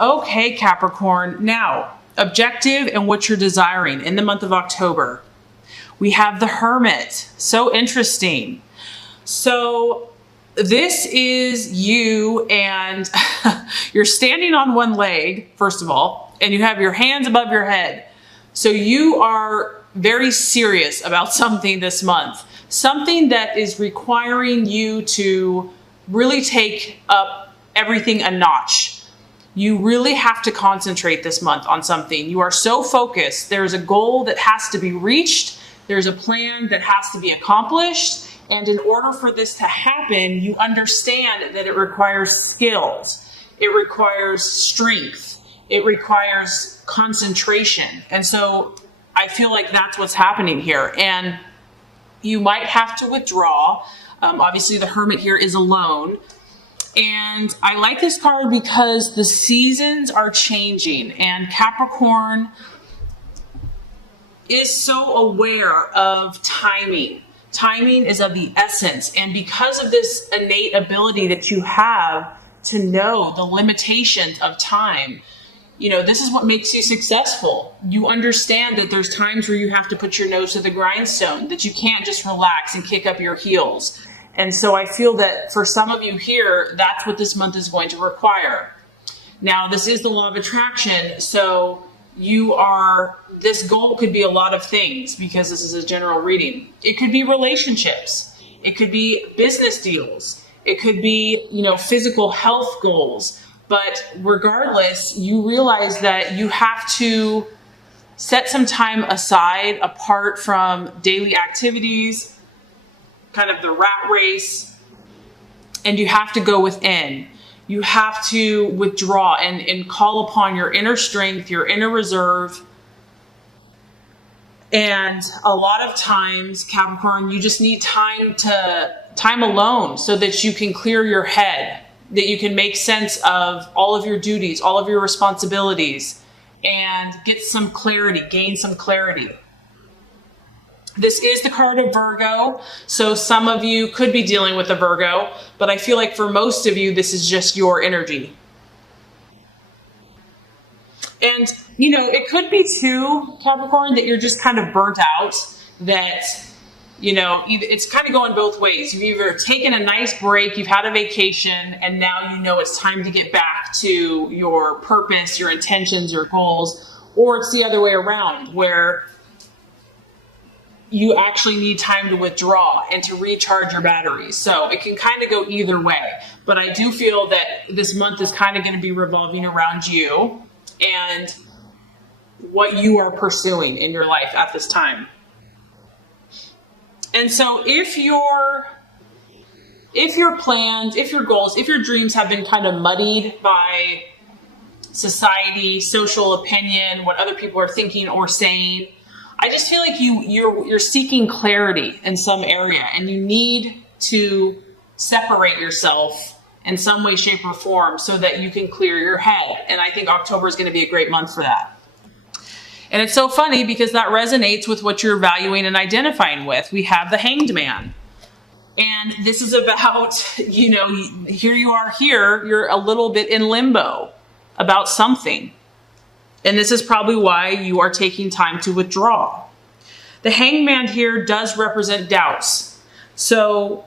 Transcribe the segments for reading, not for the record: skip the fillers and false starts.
Okay, Capricorn. Now, objective and what you're desiring in the month of October. We have the Hermit. So interesting. So this is you, and you're standing on one leg, first of all, and you have your hands above your head. So you are very serious about something this month, something that is requiring you to really take up everything a notch. You really have to concentrate this month on something. You are so focused. There's a goal that has to be reached. There's a plan that has to be accomplished. And in order for this to happen, you understand that it requires skills. It requires strength. It requires concentration. And so I feel like that's what's happening here. And you might have to withdraw. Obviously, the Hermit here is alone. And I like this card because the seasons are changing. And Capricorn is so aware of timing. Timing is of the essence. And because of this innate ability that you have to know the limitations of time, this is what makes you successful. You understand that there's times where you have to put your nose to the grindstone, that you can't just relax and kick up your heels. And so I feel that for some of you here, that's what this month is going to require. Now, this is the law of attraction. So this goal could be a lot of things because this is a general reading. It could be relationships. It could be business deals. It could be, physical health goals. But regardless, you realize that you have to set some time aside apart from daily activities, kind of the rat race, and you have to go within. You have to withdraw and call upon your inner strength, your inner reserve. And a lot of times, Capricorn, you just need time alone so that you can clear your head, that you can make sense of all of your duties, all of your responsibilities, and get some clarity, gain some clarity. This is the card of Virgo, so some of you could be dealing with a Virgo, but I feel like for most of you, this is just your energy. And, it could be too, Capricorn, that you're just kind of burnt out, that, it's kind of going both ways. You've either taken a nice break, you've had a vacation, and now it's time to get back to your purpose, your intentions, your goals, or it's the other way around, where you actually need time to withdraw and to recharge your batteries. So it can kind of go either way. But I do feel that this month is kind of going to be revolving around you and what you are pursuing in your life at this time. And so if your plans, if your goals, if your dreams have been kind of muddied by society, social opinion, what other people are thinking or saying, I just feel like you're seeking clarity in some area, and you need to separate yourself in some way, shape, or form so that you can clear your head. And I think October is going to be a great month for that. And it's so funny because that resonates with what you're valuing and identifying with. We have the Hanged Man. And this is about, here you are here, you're a little bit in limbo about something. And this is probably why you are taking time to withdraw. The Hanged Man here does represent doubts. So,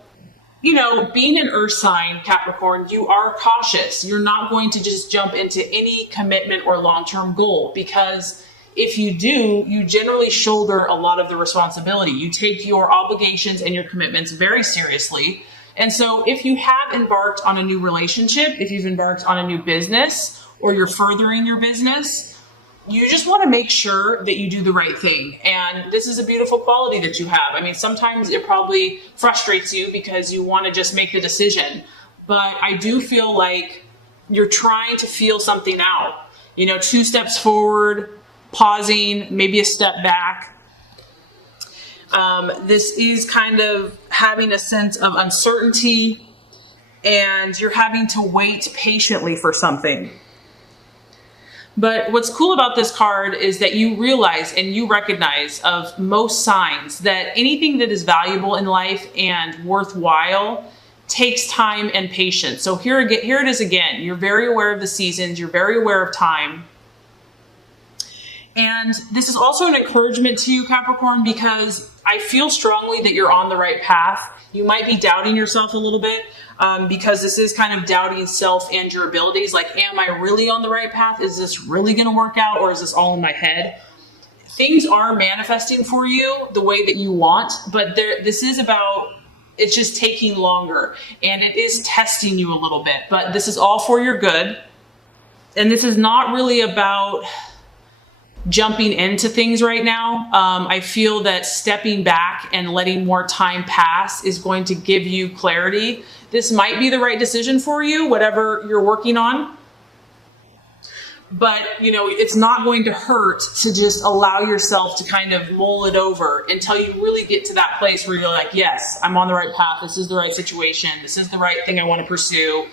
being an earth sign, Capricorn, you are cautious. You're not going to just jump into any commitment or long-term goal, because if you do, you generally shoulder a lot of the responsibility. You take your obligations and your commitments very seriously. And so if you have embarked on a new relationship, if you've embarked on a new business, or you're furthering your business, you just want to make sure that you do the right thing. And this is a beautiful quality that you have. I mean, sometimes it probably frustrates you because you want to just make the decision. But I do feel like you're trying to feel something out. 2 steps forward, pausing, maybe a step back. This is kind of having a sense of uncertainty, and you're having to wait patiently for something. But what's cool about this card is that you realize and you recognize of most signs that anything that is valuable in life and worthwhile takes time and patience. So here it is again. You're very aware of the seasons. You're very aware of time. And this is also an encouragement to you, Capricorn, because I feel strongly that you're on the right path. You might be doubting yourself a little bit because this is kind of doubting self and your abilities. Like, am I really on the right path? Is this really going to work out, or is this all in my head? Things are manifesting for you the way that you want, but this is about, it's just taking longer, and it is testing you a little bit, but this is all for your good. And this is not really about jumping into things right now. I feel that stepping back and letting more time pass is going to give you clarity. This might be the right decision for you, whatever you're working on. But, you know, it's not going to hurt to just allow yourself to kind of mull it over until you really get to that place where you're like, yes, I'm on the right path. This is the right situation. This is the right thing I want to pursue.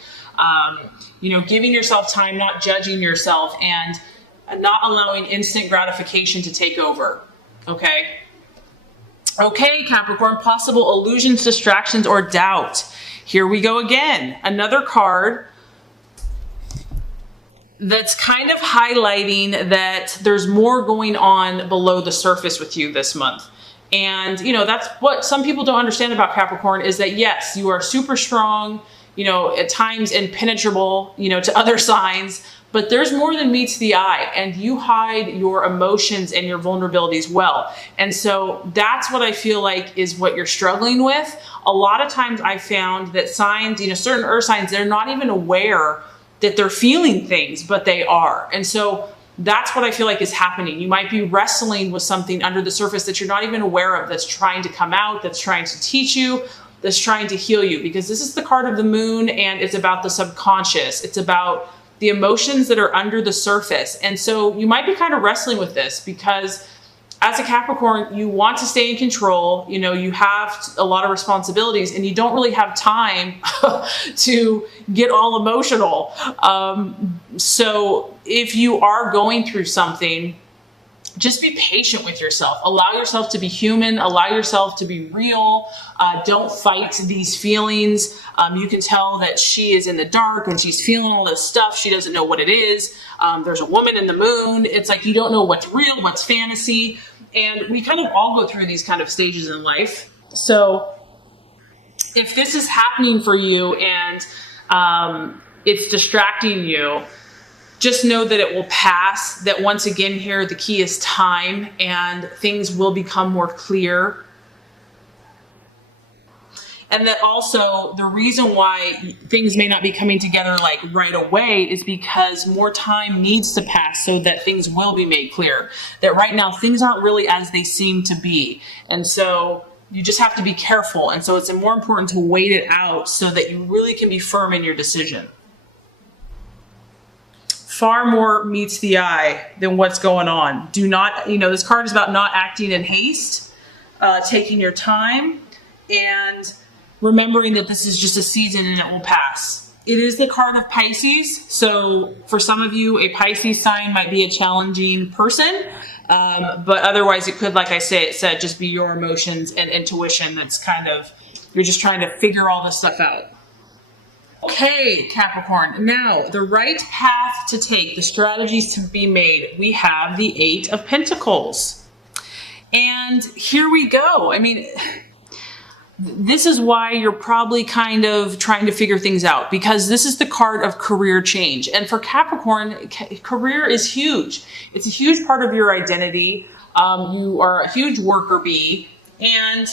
You know, giving yourself time, not judging yourself, and not allowing instant gratification to take over. Okay? Okay, Capricorn, possible illusions, distractions, or doubt. Here we go again. Another card that's kind of highlighting that there's more going on below the surface with you this month. And, you know, that's what some people don't understand about Capricorn, is that, yes, you are super strong, you know, at times impenetrable, you know, to other signs, but there's more than meets the eye, and you hide your emotions and your vulnerabilities well. And so that's what I feel like is what you're struggling with. A lot of times I found that signs, you know, certain earth signs, they're not even aware that they're feeling things, but they are. And so that's what I feel like is happening. You might be wrestling with something under the surface that you're not even aware of, that's trying to come out, that's trying to teach you, that's trying to heal you, because this is the card of the moon, and it's about the subconscious. It's about the emotions that are under the surface. And so you might be kind of wrestling with this because as a Capricorn, you want to stay in control. You know, you have a lot of responsibilities and you don't really have time to get all emotional. So if you are going through something, just be patient with yourself. Allow yourself to be human. Allow yourself to be real. Don't fight these feelings. You can tell that she is in the dark and she's feeling all this stuff. She doesn't know what it is. There's a woman in the moon. It's like you don't know what's real, what's fantasy. And we kind of all go through these kind of stages in life. So if this is happening for you and it's distracting you, just know that it will pass, that once again here, the key is time, and things will become more clear. And that also the reason why things may not be coming together like right away is because more time needs to pass so that things will be made clear. That right now things aren't really as they seem to be. And so you just have to be careful. And so it's more important to wait it out so that you really can be firm in your decision. Far more meets the eye than what's going on. Do not, you know, this card is about not acting in haste, taking your time, and remembering that this is just a season and it will pass. It is the card of Pisces. So for some of you, a Pisces sign might be a challenging person. But otherwise it could, like I said, just be your emotions and intuition. That's kind of, you're just trying to figure all this stuff out. Okay, Capricorn, now the right path to take, the strategies to be made. We have the 8 of Pentacles. And here we go. I mean, this is why you're probably kind of trying to figure things out, because this is the card of career change. And for Capricorn, career is huge. It's a huge part of your identity. You are a huge worker bee, and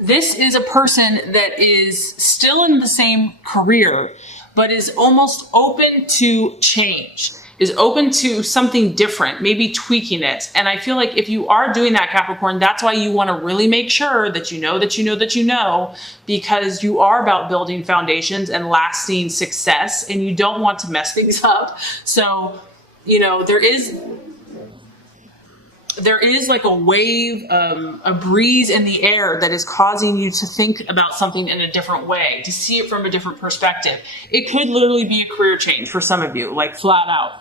this is a person that is still in the same career, but is almost open to change, is open to something different, maybe tweaking it. And I feel like if you are doing that, Capricorn, that's why you want to really make sure that you know, because you are about building foundations and lasting success, and you don't want to mess things up. So, you know, there is like a wave, a breeze in the air that is causing you to think about something in a different way, to see it from a different perspective. It could literally be a career change for some of you, like flat out.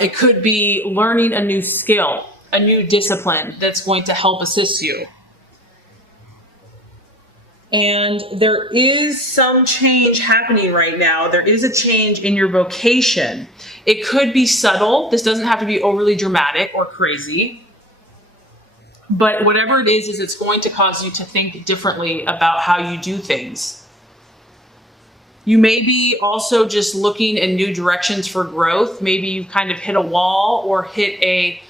It could be learning a new skill, a new discipline that's going to help assist you. And there is some change happening right now. There is a change in your vocation. It could be subtle. This doesn't have to be overly dramatic or crazy. But whatever it is it's going to cause you to think differently about how you do things. You may be also just looking in new directions for growth. Maybe you've kind of hit a wall or hit a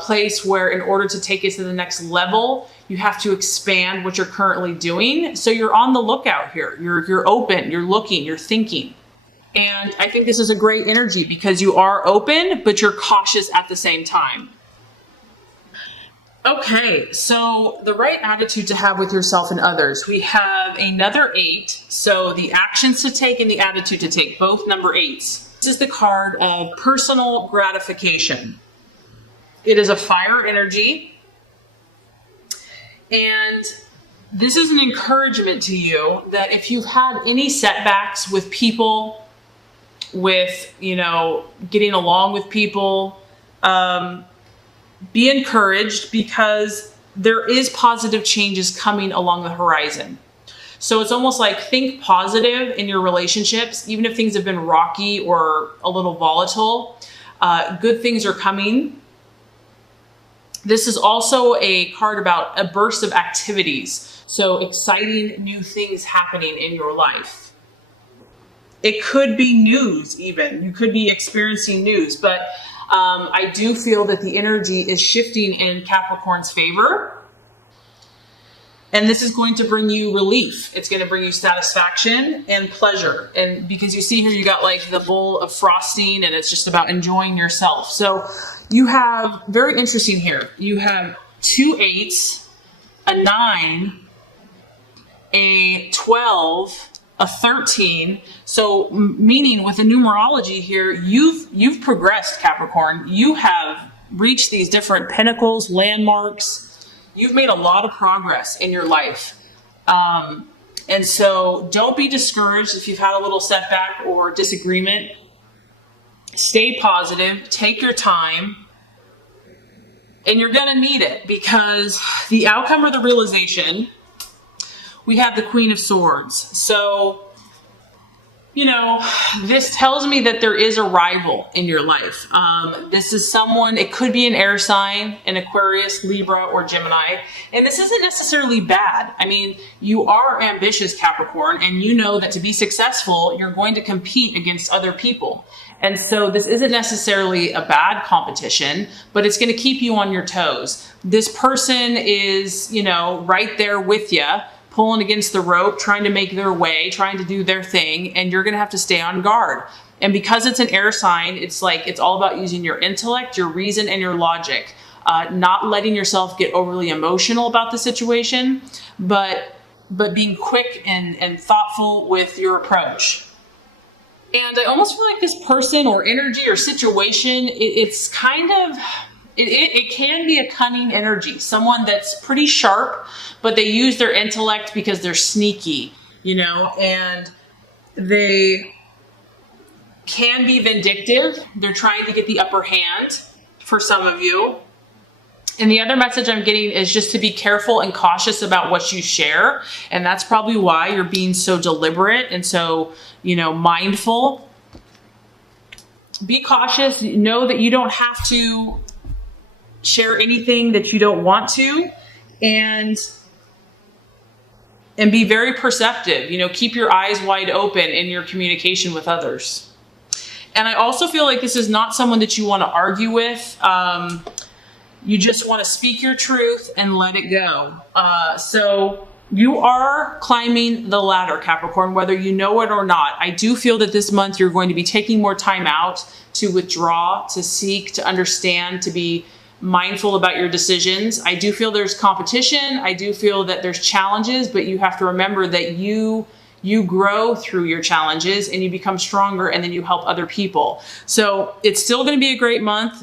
place where in order to take it to the next level, you have to expand what you're currently doing. So you're on the lookout here. You're open, you're looking, you're thinking. And I think this is a great energy because you are open, but you're cautious at the same time. Okay, so the right attitude to have with yourself and others. We have another 8. So the actions to take and the attitude to take, both number 8s. This is the card of personal gratification. It is a fire energy. And this is an encouragement to you that if you've had any setbacks with people, with, getting along with people, be encouraged because there is positive changes coming along the horizon. So it's almost like think positive in your relationships, even if things have been rocky or a little volatile. Good things are coming. This is also a card about a burst of activities. So exciting new things happening in your life. It could be news even. You could be experiencing news, but I do feel that the energy is shifting in Capricorn's favor. And this is going to bring you relief. It's going to bring you satisfaction and pleasure. And because you see here, you got like the bowl of frosting and it's just about enjoying yourself. So you have, very interesting here, you have 2 8s, a 9, a 12, a 13. So meaning with the numerology here, you've progressed, Capricorn. You have reached these different pinnacles, landmarks. You've made a lot of progress in your life. And so don't be discouraged if you've had a little setback or disagreement. Stay positive, take your time, and you're going to need it because the outcome or the realization, we have the Queen of Swords. So, this tells me that there is a rival in your life. This is someone, it could be an air sign, an Aquarius, Libra, or Gemini. And this isn't necessarily bad. I mean, you are ambitious, Capricorn, and you know that to be successful, you're going to compete against other people. And so this isn't necessarily a bad competition, but it's going to keep you on your toes. This person is, right there with you, pulling against the rope, trying to make their way, trying to do their thing, and you're going to have to stay on guard. And because it's an air sign, it's all about using your intellect, your reason, and your logic, not letting yourself get overly emotional about the situation, but being quick and thoughtful with your approach. And I almost feel like this person or energy or situation, it's kind of, it can be a cunning energy, someone that's pretty sharp, but they use their intellect because they're sneaky, and they can be vindictive. They're trying to get the upper hand for some of you. And the other message I'm getting is just to be careful and cautious about what you share. And that's probably why you're being so deliberate and so, mindful. Be cautious. Know that you don't have to share anything that you don't want to, and be very perceptive. Keep your eyes wide open in your communication with others. And I also feel like this is not someone that you want to argue with. You just want to speak your truth and let it go. So you are climbing the ladder, Capricorn, whether you know it or not. I do feel that this month you're going to be taking more time out to withdraw, to seek, to understand, to be mindful about your decisions. I do feel there's competition. I do feel that there's challenges, but you have to remember that you grow through your challenges and you become stronger, and then you help other people. So it's still going to be a great month.